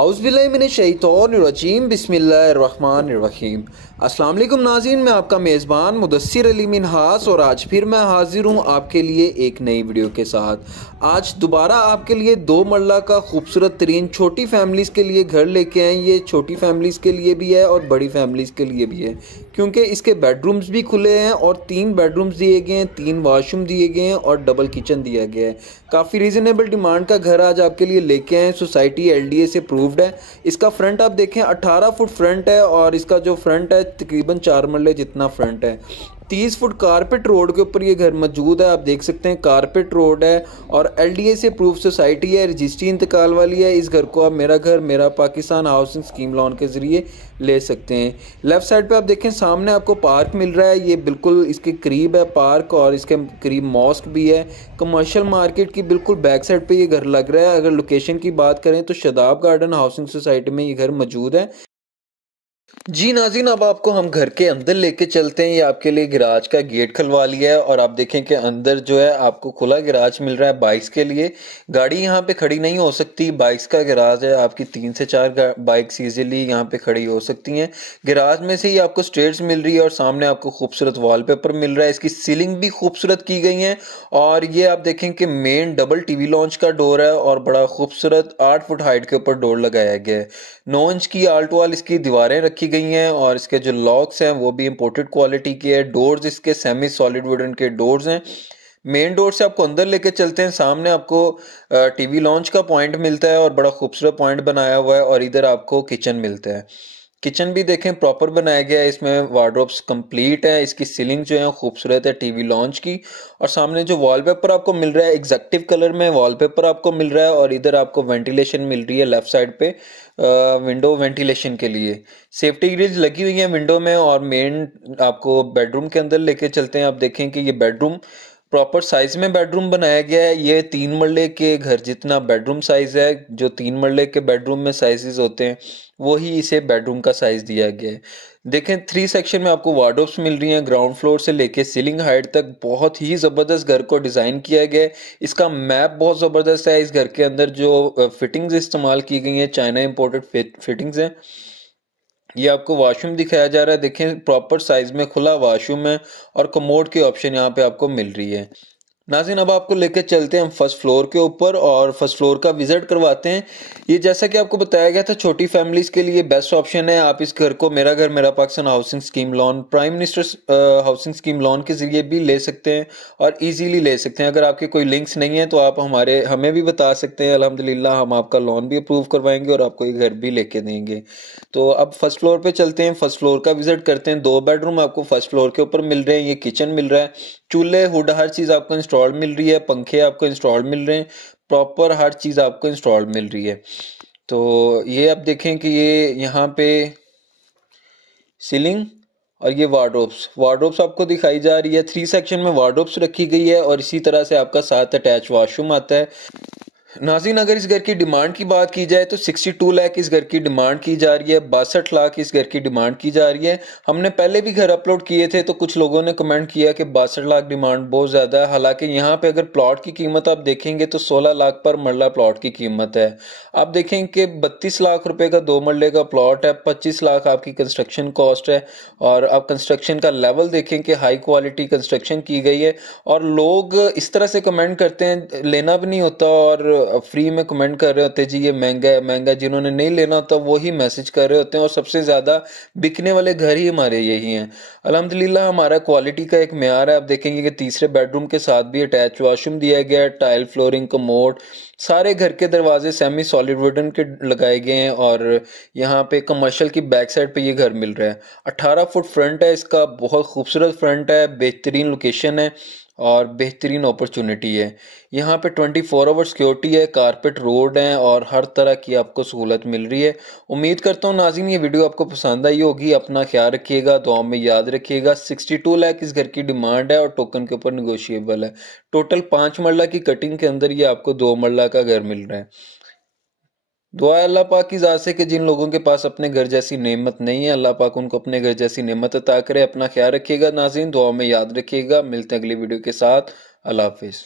औज़ुबिल्लाहिमिनश्शैतानिर्रजीम बिस्मिल्लाहिर्रहमानिर्रहीम। अस्सलाम वालेकुम नाज़रीन, मैं आपका मेज़बान मुदस्सिर अली मिन्हास और आज फिर मैं हाज़िर हूँ आपके लिए एक नई वीडियो के साथ। आज दोबारा आपके लिए 2 मरला का खूबसूरत तरीन छोटी फैमिलीज़ के लिए घर लेके आए। ये छोटी फैमिलीज़ के लिए भी है और बड़ी फैमिलीज़ के लिए भी है, क्योंकि इसके बेडरूम्स भी खुले हैं और 3 बेडरूम्स दिए गए हैं, 3 वाशरूम दिए गए हैं और डबल किचन दिया गया है। काफ़ी रीज़नेबल डिमांड का घर आज आपके लिए लेके आए। सोसाइटी LDA से अप्रूव्ड है। इसका फ्रंट आप देखें 18 फुट फ्रंट है और इसका जो फ्रंट है तकरीबन 4 मरले जितना फ्रंट है। 30 फुट कारपेट रोड के ऊपर ये घर मौजूद है। आप देख सकते हैं कारपेट रोड है और LDA से अप्रूव सोसाइटी है, रजिस्ट्री इंतकाल वाली है। इस घर को आप मेरा घर मेरा पाकिस्तान हाउसिंग स्कीम लोन के ज़रिए ले सकते हैं। लेफ़्ट साइड पे आप देखें सामने आपको पार्क मिल रहा है। ये बिल्कुल इसके करीब है पार्क और इसके करीब मॉस्क भी है। कमर्शियल मार्केट की बिल्कुल बैक साइड पे ये घर लग रहा है। अगर लोकेशन की बात करें तो शदाब गार्डन हाउसिंग सोसाइटी में ये घर मौजूद है। जी नाज़रीन, अब आपको हम घर के अंदर लेके चलते हैं। ये आपके लिए गैराज का गेट खुलवा लिया है और आप देखें कि अंदर जो है आपको खुला गैराज मिल रहा है बाइक्स के लिए। गाड़ी यहाँ पे खड़ी नहीं हो सकती, बाइक्स का गैराज है। आपकी 3 से 4 बाइक्स इजीली यहाँ पे खड़ी हो सकती हैं। गैराज में से ही आपको स्टेयर्स मिल रही है और सामने आपको खूबसूरत वॉलपेपर मिल रहा है। इसकी सीलिंग भी खूबसूरत की गई है और ये आप देखें कि मेन डबल TV लॉन्च का डोर है और बड़ा खूबसूरत 8 फुट हाइट के ऊपर डोर लगाया गया है। 9 इंच की आल्ट वाल इसकी दीवारें रखी गई हैं और इसके जो लॉक्स हैं वो भी इंपोर्टेड क्वालिटी के हैं। डोर्स इसके सेमी सॉलिड वुडन के डोर्स हैं। मेन डोर से आपको अंदर लेके चलते हैं। सामने आपको TV लॉन्च का पॉइंट मिलता है और बड़ा खूबसूरत पॉइंट बनाया हुआ है और इधर आपको किचन मिलता है। किचन भी देखें प्रॉपर बनाया गया है। इसमें वार्डरोब्स कंप्लीट है। इसकी सीलिंग जो है खूबसूरत है TV लॉन्च की और सामने जो वॉलपेपर आपको मिल रहा है एग्जैक्टिव कलर में वॉलपेपर आपको मिल रहा है और इधर आपको वेंटिलेशन मिल रही है लेफ्ट साइड पे विंडो वेंटिलेशन के लिए। सेफ्टी ग्रिल्स लगी हुई है विंडो में और मेन आपको बेडरूम के अंदर लेके चलते हैं। आप देखें कि ये बेडरूम प्रॉपर साइज में बेडरूम बनाया गया है। ये 3 मरले के घर जितना बेडरूम साइज है, जो 3 मरले के बेडरूम में साइजेस होते हैं वही इसे बेडरूम का साइज दिया गया है। देखें 3 सेक्शन में आपको वार्डरोब्स मिल रही हैं। ग्राउंड फ्लोर से लेके सीलिंग हाइट तक बहुत ही ज़बरदस्त घर को डिज़ाइन किया गया है। इसका मैप बहुत ज़बरदस्त है। इस घर के अंदर जो फिटिंग्स इस्तेमाल की गई हैं चाइना इंपोर्टेड फिटिंग्स हैं। ये आपको वॉशरूम दिखाया जा रहा है। देखें प्रॉपर साइज में खुला वॉशरूम है और कमोड की ऑप्शन यहाँ पे आपको मिल रही है। नाज़रीन, अब आपको लेकर चलते हैं हम फर्स्ट फ्लोर के ऊपर और फर्स्ट फ्लोर का विजिट करवाते हैं। ये जैसा कि आपको बताया गया था छोटी फैमिलीज के लिए बेस्ट ऑप्शन है। आप इस घर को मेरा घर मेरा Pakistan housing scheme loan prime minister housing scheme loan के जरिए भी ले सकते हैं और इजीली ले सकते हैं। अगर आपके कोई लिंक्स नहीं है तो आप हमें भी बता सकते हैं। अल्हम्दुलिल्लाह हम आपका लोन भी अप्रूव करवाएंगे और आपको ये घर भी लेके देंगे। तो अब फर्स्ट फ्लोर पे चलते हैं, फर्स्ट फ्लोर का विजिट करते हैं। 2 बेडरूम आपको फर्स्ट फ्लोर के ऊपर मिल रहे हैं। ये किचन मिल रहा है, चूल्हे हुड हर चीज आपको इंस्टॉल मिल रही है, पंखे आपको इंस्टॉल मिल रहे हैं, प्रॉपर हर चीज आपको इंस्टॉल मिल रही है। तो ये आप देखें कि ये यहाँ पे सीलिंग और ये वार्डरोब्स आपको दिखाई जा रही है। 3 सेक्शन में वार्डरोब्स रखी गई है और इसी तरह से आपका साथ अटैच वॉशरूम आता है। नाज़रीन, अगर इस घर की डिमांड की बात की जाए तो 62 लाख इस घर की डिमांड की जा रही है, 62 लाख इस घर की डिमांड की जा रही है। हमने पहले भी घर अपलोड किए थे तो कुछ लोगों ने कमेंट किया कि 62 लाख डिमांड बहुत ज़्यादा है। हालांकि यहाँ पे अगर प्लॉट की कीमत आप देखेंगे तो 16 लाख पर मरला प्लॉट की कीमत है। आप देखें कि 32 लाख रुपए का 2 मरले का प्लॉट है, 25 लाख आपकी कंस्ट्रक्शन कॉस्ट है और आप कंस्ट्रक्शन का लेवल देखें कि हाई क्वालिटी कंस्ट्रक्शन की गई है। और लोग इस तरह से कमेंट करते हैं, लेना भी नहीं होता और फ्री में कमेंट कर रहे होते हैं जी ये महंगा है महंगा। जिन्होंने नहीं लेना होता वही मैसेज कर रहे होते हैं और सबसे ज्यादा बिकने वाले घर ही हमारे यही हैं। अल्हम्दुलिल्लाह हमारा क्वालिटी का एक म्यार है। आप देखेंगे कि तीसरे बेडरूम के साथ भी अटैच वॉशरूम दिया गया है, टाइल फ्लोरिंग कमोड, सारे घर के दरवाजे सेमी सॉलिड वुडन के लगाए गए हैं और यहाँ पे कमर्शियल की बैक साइड पे ये घर मिल रहा है। 18 फुट फ्रंट है इसका, बहुत खूबसूरत फ्रंट है, बेहतरीन लोकेशन है और बेहतरीन अपॉर्चुनिटी है। यहाँ पे 24 आवर सिक्योरिटी है, कारपेट रोड है और हर तरह की आपको सहूलत मिल रही है। उम्मीद करता हूँ नाज़रीन ये वीडियो आपको पसंद आई होगी। अपना ख्याल रखिएगा, दुआ में याद रखिएगा। 62 लाख इस घर की डिमांड है और टोकन के ऊपर निगोशिएबल है। टोटल 5 मरला की कटिंग के अंदर ये आपको 2 मरला का घर मिल रहा है। दुआ है अल्लाह पाक की ज़ात से कि जिन लोगों के पास अपने घर जैसी नेमत नहीं है अल्लाह पाक उनको अपने घर जैसी नेमत अता करे। अपना ख्याल रखिएगा नाज़रीन, दुआ में याद रखिएगा। मिलते हैं अगली वीडियो के साथ। अल्लाह हाफिज़।